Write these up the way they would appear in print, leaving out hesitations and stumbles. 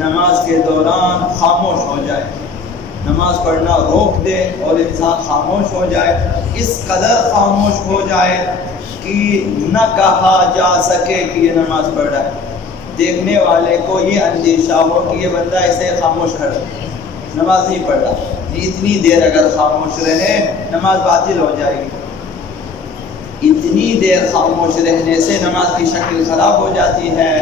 نماز کے دوران خاموش ہو جائے، نماز پڑھنا روک دے اور انسان خاموش ہو جائے، اس قدر خاموش ہو جائے کہ نہ کہا جا سکے کہ یہ نماز پڑھ رہا ہے، دیکھنے والے کو یہ اندیشہ ہو کہ یہ بندہ ایسے خاموش کھڑا ہے، نماز نہیں پڑھ رہا۔ اتنی دیر اگر خاموش رہے نماز باطل ہو جائے گی، اتنی دیر خاموش رہنے سے نماز کی شکل خراب ہو جاتی ہے،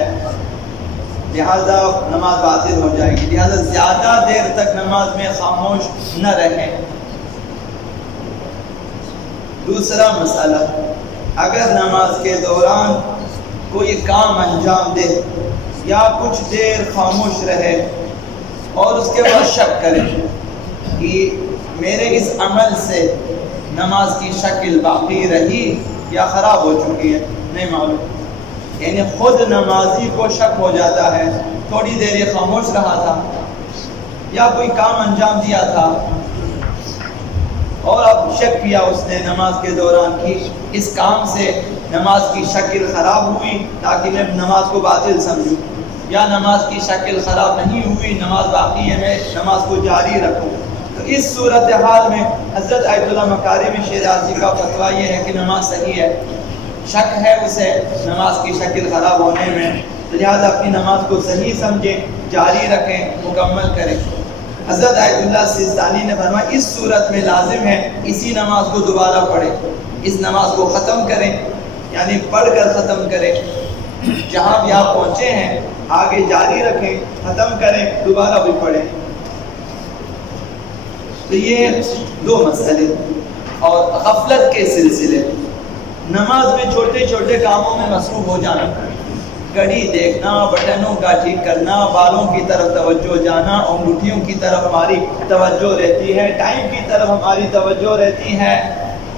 لہذا نماز باطل ہو جائے گی، لہذا زیادہ دیر تک نماز میں خاموش نہ رہیں۔ دوسرا مسئلہ، اگر نماز کے دوران کوئی کام انجام دے یا کچھ دیر خاموش رہے اور اس کے بعد شک کرے کہ میرے اس عمل سے نماز کی شکل باقی رہی یا خراب ہو چکی ہے، نہیں معلوم، یعنی خود نمازی کو شک ہو جاتا ہے، تھوڑی دیر یہ خاموش رہا تھا یا کوئی کام انجام دیا تھا اور اب شک کیا اس نے نماز کے دوران کی اس کام سے نماز کی شکل خراب ہوئی تاکہ میں نماز کو باطل سمجھوں، یا نماز کی شکل خراب نہیں ہوئی، نماز باقی ہے، میں نماز کو جاری رکھوں۔ تو اس صورتحال میں حضرت آیت اللہ مکارم شیرازی کا فتویٰ یہ ہے کہ نماز صحیح ہے، شک ہے اسے نماز کی شکل خراب ہونے میں، لہذا اپنی نماز کو صحیح سمجھیں، جاری رکھیں، مکمل کریں۔ حضرت آیت اللہ سیستانی نے فرمایا اس صورت میں لازم ہے اسی نماز کو دوبارہ پڑھیں، اس نماز کو ختم کریں، یعنی پڑھ کر ختم کریں، جہاں بھی آپ پہنچے ہیں آگے جاری رکھیں، ختم کریں، دوبارہ بھی پڑھیں۔ تو یہ دو مسئلے۔ اور غفلت کے سلسلے، نماز میں چھوٹے چھوٹے کاموں میں مصروف ہو جانا، گھڑی دیکھنا، بٹنوں کا ٹھیک کرنا، بالوں کی طرف توجہ جانا، انگوٹھیوں کی طرف ہماری توجہ رہتی ہے، ٹائم کی طرف ہماری توجہ رہتی ہے،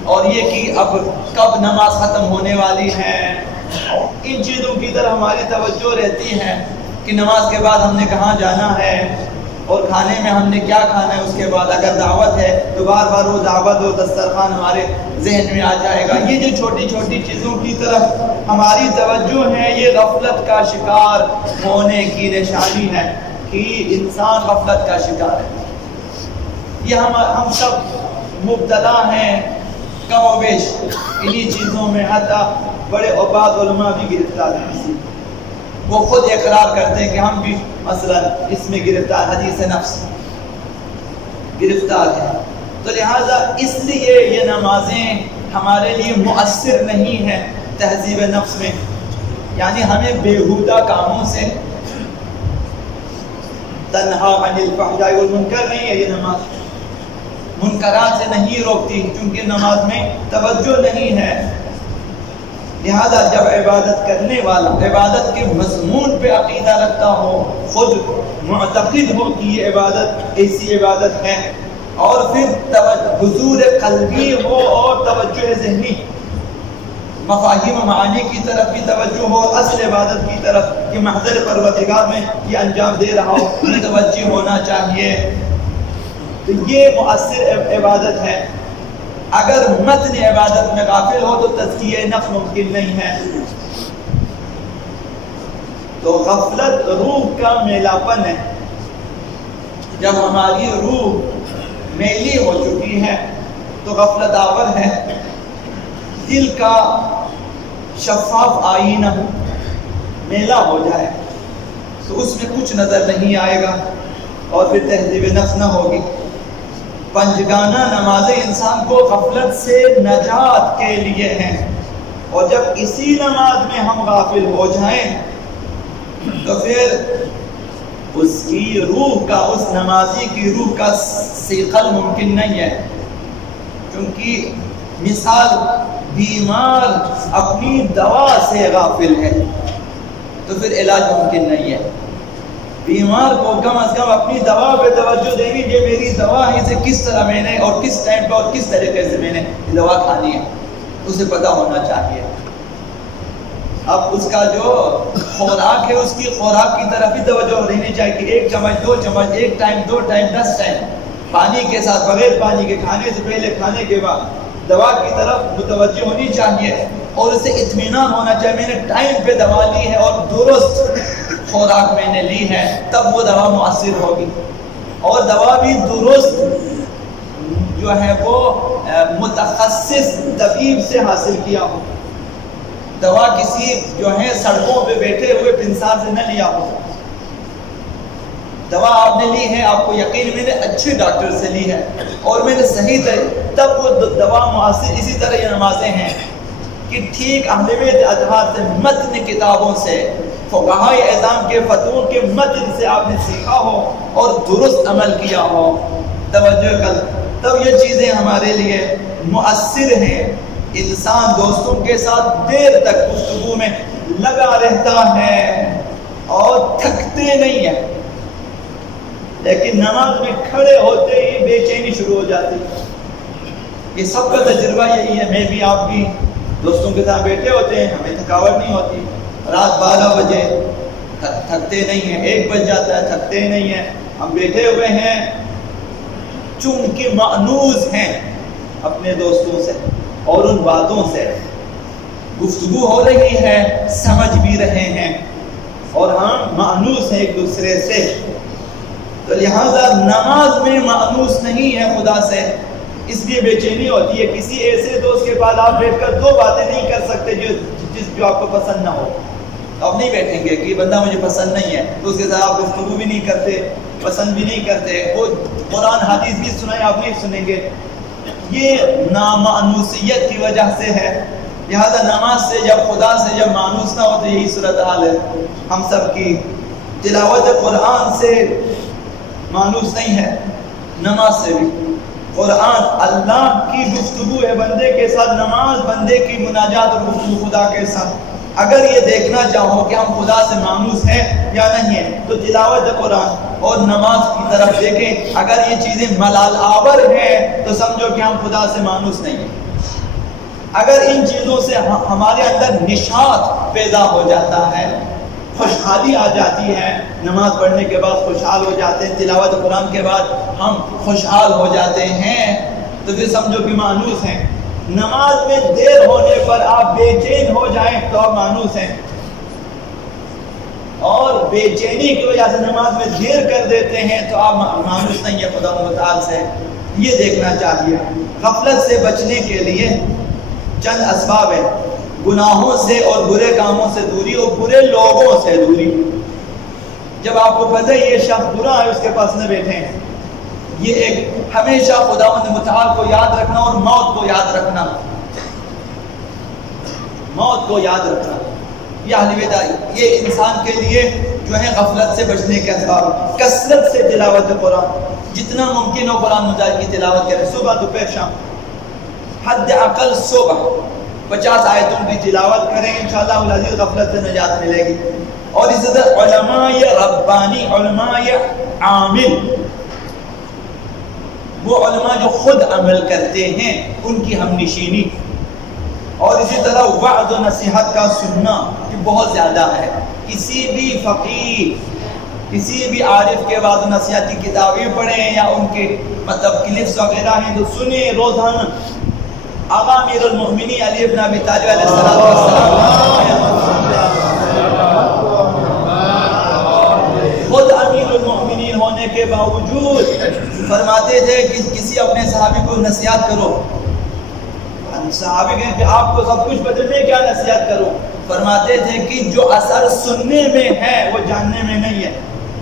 اور یہ کہ اب کب نماز ختم ہونے والی ہے، ان چیزوں کی طرف ہماری توجہ رہتی ہے کہ نماز کے بعد ہم نے کہاں جانا ہے اور کھانے میں ہم نے کیا کھانا ہے، اس کے بعد اگر دعوت ہے تو بار بار وہ دعوت و دسترخوان ہمارے ذہن میں آ جائے گا۔ یہ جو چھوٹی چھوٹی چیزوں کی طرف ہماری توجہ ہے یہ غفلت کا شکار ہونے کی نشانی ہے کہ انسان غفلت کا شکار ہے۔ یہ ہم سب مبتلا ہیں کم و بیش انہی چیزوں میں، حتیٰ بڑے عباد علماء بھی گرفتار ہیں، وہ خود اقرار کرتے ہیں کہ ہم بھی مثلا اس میں گرفتار، حدیث نفس گرفتار ہیں۔ تو لہٰذا اس لیے یہ نمازیں ہمارے لیے مؤثر نہیں ہیں تہذیب نفس میں، یعنی ہمیں بیہودہ کاموں سے تنہا عن الفحشاء والمنکر نہیں ہے، یہ نماز منکرات سے نہیں روکتی کیونکہ نماز میں توجہ نہیں ہے۔ لہذا جب عبادت کرنے والا عبادت کے مضمون پہ عقیدہ رکھتا ہو، خود معتقد ہو کہ یہ عبادت ایسی عبادت ہے، اور پھر حضور قلبی ہو اور توجہ ذہنی، مفاہیم و معانی کی طرف بھی توجہ ہو، اصل عبادت کی طرف کہ محضر پروردگار میں یہ انجام دے رہا ہو، متوجہ ہونا چاہیے، تو یہ مؤثر عبادت ہے۔ اگر متن عبادت میں غافل ہو تو تزکیہ نفس ممکن نہیں ہے۔ تو غفلت روح کا میلاپن ہے، جب ہماری روح میلی ہو چکی ہے تو غفلت آور ہے۔ دل کا شفاف آئینہ میلا ہو جائے تو اس میں کچھ نظر نہیں آئے گا اور پھر تہذیب نفس نہ ہوگی۔ پنجگانہ نمازیں انسان کو غفلت سے نجات کے لیے ہیں، اور جب اسی نماز میں ہم غافل ہو جائیں تو پھر اس کی روح کا، اس نمازی کی روح کا صیقل ممکن نہیں ہے، کیونکہ مثال بیمار اپنی دوا سے غافل ہے تو پھر علاج ممکن نہیں ہے۔ بیمار کو کم از کم اپنی دوا پہ توجہ دینی، یہ میری دوا ہے، اسے کس طرح میں نے اور کس ٹائم پہ اور کس طریقے سے میں نے یہ دوا کھانی ہے، اسے پتہ ہونا چاہیے۔ اب اس کا جو خوراک ہے اس کی خوراک کی طرف ہی توجہ دینی چاہیے کہ 1 چمچ 2 چمچ، 1 ٹائم 2 ٹائم 10 ٹائم، پانی کے ساتھ، بغیر پانی کے، کھانے سے پہلے، کھانے کے بعد، دوا کی طرف متوجہ ہونی چاہیے، اور اسے اطمینان ہونا چاہیے میں نے ٹائم پہ دوا لی ہے اور درست خوراک میں نے لی ہے تب وہ دوا مؤثر ہوگی، اور دوا بھی درست جو ہے وہ متخصص طبیب سے حاصل کیا ہو، دوا کسی جو ہے سڑکوں پہ بیٹھے ہوئے پنسار سے نہ لیا ہو، دوا آپ نے لی ہے آپ کو یقین میں نے اچھے ڈاکٹر سے لی ہے اور میں نے صحیح تب وہ دوا مؤثر۔ اسی طرح یہ نمازیں ہیں کہ ٹھیک اہل بیت اطہار سے متن کتابوں سے فقہاء اعظام کے فتووں کے متن سے آپ نے سیکھا ہو اور درست عمل کیا ہو، توجہ کر، تب یہ چیزیں ہمارے لیے مؤثر ہیں۔ انسان دوستوں کے ساتھ دیر تک گفتگو میں لگا رہتا ہے اور تھکتے نہیں ہے، لیکن نماز میں کھڑے ہوتے ہی بے چینی شروع ہو جاتی ہے۔ یہ سب کا تجربہ یہی ہے، میں بھی آپ بھی دوستوں کے ساتھ بیٹھے ہوتے ہیں، ہمیں تھکاوٹ نہیں ہوتی، رات 12 بجے تھکتے نہیں ہیں، 1 بج جاتا ہے تھکتے نہیں ہیں، ہم بیٹھے ہوئے ہیں چونکہ مانوس ہیں اپنے دوستوں سے اور ان باتوں سے گفتگو ہو رہی ہے، سمجھ بھی رہے ہیں اور ہم مانوس ہیں ایک دوسرے سے، تو لہذا نماز میں مانوس نہیں ہے خدا سے، اس لیے بے چینی ہوتی ہے۔ کسی ایسے دوست کے پاس آپ بیٹھ کر 2 باتیں نہیں کر سکتے جو آپ کو پسند نہ ہو، آپ نہیں بیٹھیں گے کہ بندہ مجھے پسند نہیں ہے تو اس کے ساتھ آپ گفتگو بھی نہیں کرتے، پسند بھی نہیں کرتے، وہ قرآن حدیث بھی سنائیں آپ نہیں سنیں گے، یہ نامانوسیت کی وجہ سے ہے۔ لہذا نماز سے جب خدا سے جب مانوس نہ ہو تو یہی صورتحال ہے ہم سب کی۔ تلاوت قرآن سے مانوس نہیں ہے، نماز سے بھی۔ قرآن اللہ کی گفتگو ہے بندے کے ساتھ، نماز بندے کی مناجات اور گفتگو خدا کے ساتھ۔ اگر یہ دیکھنا چاہو کہ ہم خدا سے مانوس ہیں یا نہیں ہیں تو تلاوت قرآن اور نماز کی طرف دیکھیں، اگر یہ چیزیں ملال آور ہیں تو سمجھو کہ ہم خدا سے مانوس نہیں ہیں۔ اگر ان چیزوں سے ہمارے اندر نشاط پیدا ہو جاتا ہے، خوشحالی آ جاتی ہے، نماز پڑھنے کے بعد خوشحال ہو جاتے ہیں، تلاوت قرآن کے بعد ہم خوشحال ہو جاتے ہیں، تو پھر سمجھو کہ مانوس ہیں۔ نماز میں دیر ہونے پر آپ بے چین ہو جائیں تو آپ مانوس ہیں، اور بے چینی کی وجہ سے نماز میں دیر کر دیتے ہیں تو آپ مانوس نہیں ہے خدا متعال سے۔ یہ دیکھنا چاہیے۔ غفلت سے بچنے کے لیے چند اسباب ہیں، گناہوں سے اور برے کاموں سے دوری اور برے لوگوں سے دوری۔ جب آپ کو پتہ ہے یہ شخص برا ہے اس کے پاس نہ بیٹھیں، یہ ایک ہمیشہ خداوند متعال کو یاد رکھنا اور موت کو یاد رکھنا، موت کو یاد رکھنا، یہ اہل بیت، یہ انسان کے لیے جو ہے غفلت سے بچنے کے اسباب۔ کثرت سے تلاوت قرآن، جتنا ممکن ہو قرآن مجید کی تلاوت کریں، صبح دوپہر شام، حد اقل صبح 50 آیتوں کی تلاوت کریں، انشاءاللہ العزیز غفلت سے نجات ملے گی۔ اور اسی طرح علماء ربانی، علماء عامل، وہ علماء جو خود عمل کرتے ہیں ان کی ہم نشینی، اور اسی طرح وعظ و نصیحت کا سننا یہ بہت زیادہ ہے۔ کسی بھی فقیر، کسی بھی عارف کے وعظ و نصیحت کی کتابیں پڑھیں یا ان کے مطلب کلپس وغیرہ ہیں تو سنیں روزانہ۔ آقا امیر المؤمنین علی بن ابی طالب علیہ السلام خود امیر المؤمنین ہونے کے باوجود فرماتے تھے کہ کسی اپنے صحابی کو نصیحت کرو، صحابی کہیں کہ آپ کو سب کچھ پتہ ہے کیا نصیحت کرو، فرماتے تھے کہ جو اثر سننے میں ہے وہ جاننے میں نہیں ہے۔